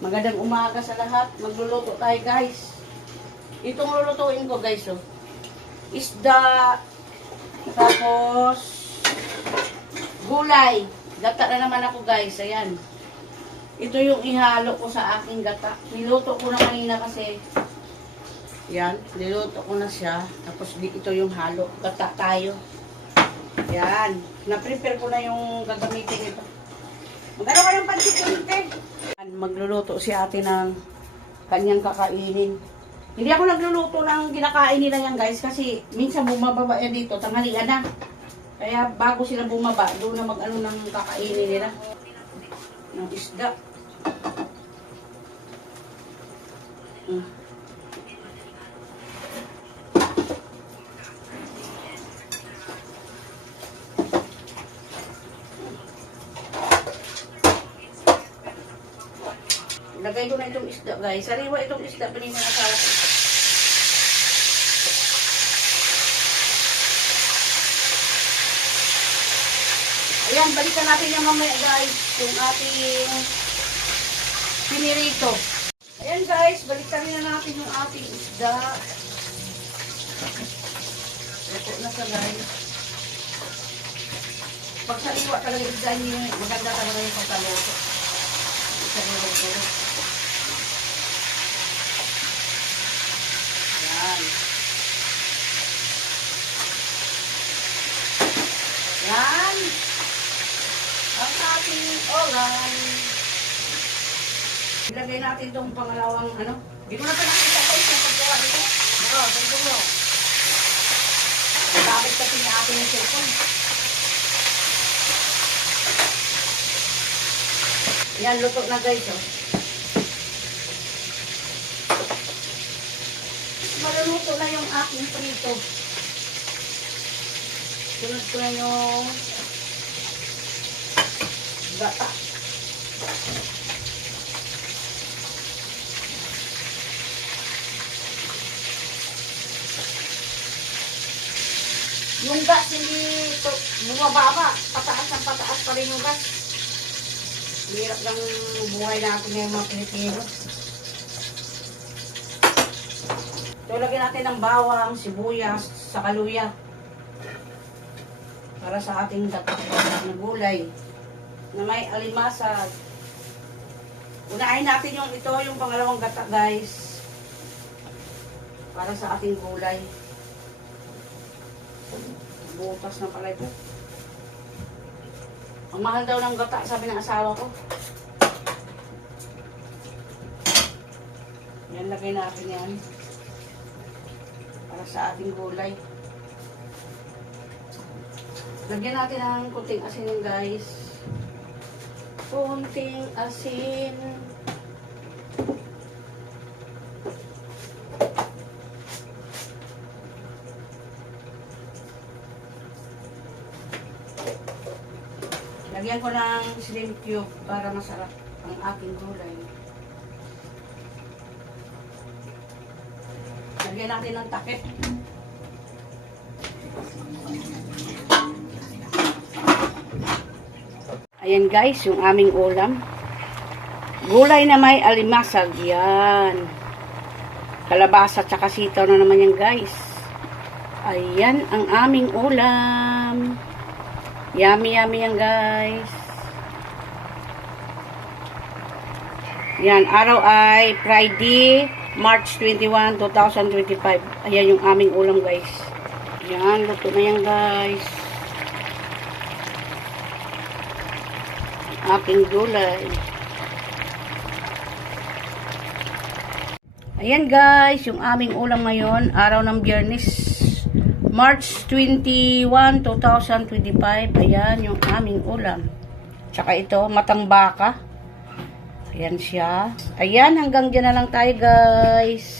Magandang umaga sa lahat. Magluluto tayo guys. Itong lulutuin ko guys oh. Isda. Tapos gulay. Gata na naman ako guys. Ayan. Ito yung ihalo ko sa aking gata. Niluto ko na kanina kasi yan, niluto ko na siya. Tapos ito yung halo. Gata tayo. Yan. Na-prepare ko na yung gagamitin ito. Magkano kayong pansit kunti? Magluluto si ate ng kanyang kakainin. Hindi ako nagluluto ng kinakain nila yan guys kasi minsan bumababa yan dito, tanghalian na. Kaya bago sila bumaba, doon na mag-ano ng kakainin nila. Ng isda. Mm. Lagay ko na itong isda guys. Sariwa itong isda, pinili ng asawa ko. Ayan, balikan natin yung mamaya guys. Yung ating pinirito. Ayan guys, balikan na natin yung ating isda. Ito na sa guys. Pag sariwa talaga yung isda niyo, maganda talaga yung pagkaluto. Sariwa talaga. Yan. Yan. Ang ating oran. Ilagay natin itong pangalawang ano. Hindi ko na pa nakita ko yung paggawa nito. Oo, ganito mo. Gamit kasi ni ating cellphone. Yan, luto na guys. Oh. maluluto na yung aking prito. Sunod ko na yung gata. Yung gas, hindi bumababa. Pataas ng pataas pa rin yung gas. Hirap lang buhay natin ngayon mga Pilipino. So, lagyan natin ng bawang, sibuyas, sa kaluya. Para sa ating dapat na gulay. Na may alimasag. Unahin natin yung ito, yung pangalawang gata, guys. Para sa ating gulay. Butas na pala ito. Ang mahal daw ng gata, sabi ng asawa ko. Yan, lagay natin yan para sa ating gulay. Lagyan natin ng kunting asin guys. Kunting asin. Lagyan ko ng slim cube para masarap ang ating gulay. Lagyan natin ng takip. Ayan guys, yung aming ulam. Gulay na may alimasag. Yan. Kalabasa at saka sitaw na naman yan guys. Ayan ang aming ulam. Yummy yummy yan guys. Yan, araw ay Friday, March 21, 2025. Ayan yung aming ulam guys. Yan, luto na yan guys. Aking gulay. Ayan guys, yung aming ulam ngayon, araw ng biyernes, March 21, 2025. Ayan yung aming ulam. Tsaka ito, matang baka. Ayan siya. Ayan, hanggang dyan na lang tayo guys.